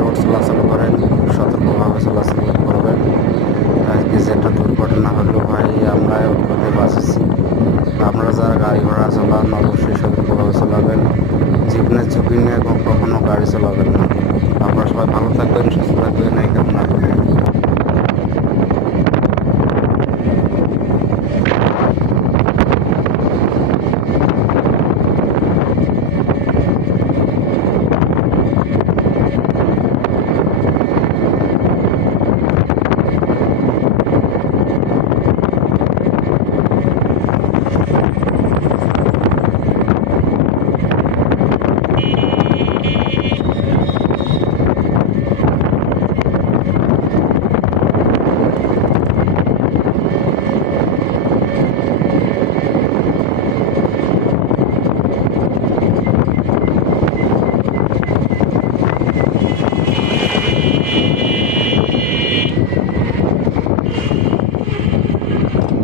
Road চলাচল করেন সতর্কভাবে চলাচল করবেন। আজকে যেটা দুর্ঘটনা হলো ভাই, আমরা বিপদে বাঁচেছি। আপনারা যারা গাড়ি ঘোড়া চালান অবশ্যই সতর্কভাবে চালাবেন। জীবনের ঝুঁকি নিয়ে কখনো গাড়ি চালাবেন না। আপনারা সবাই ভালো থাকবেন, সুস্থ থাকবেন, এই কামনা করি।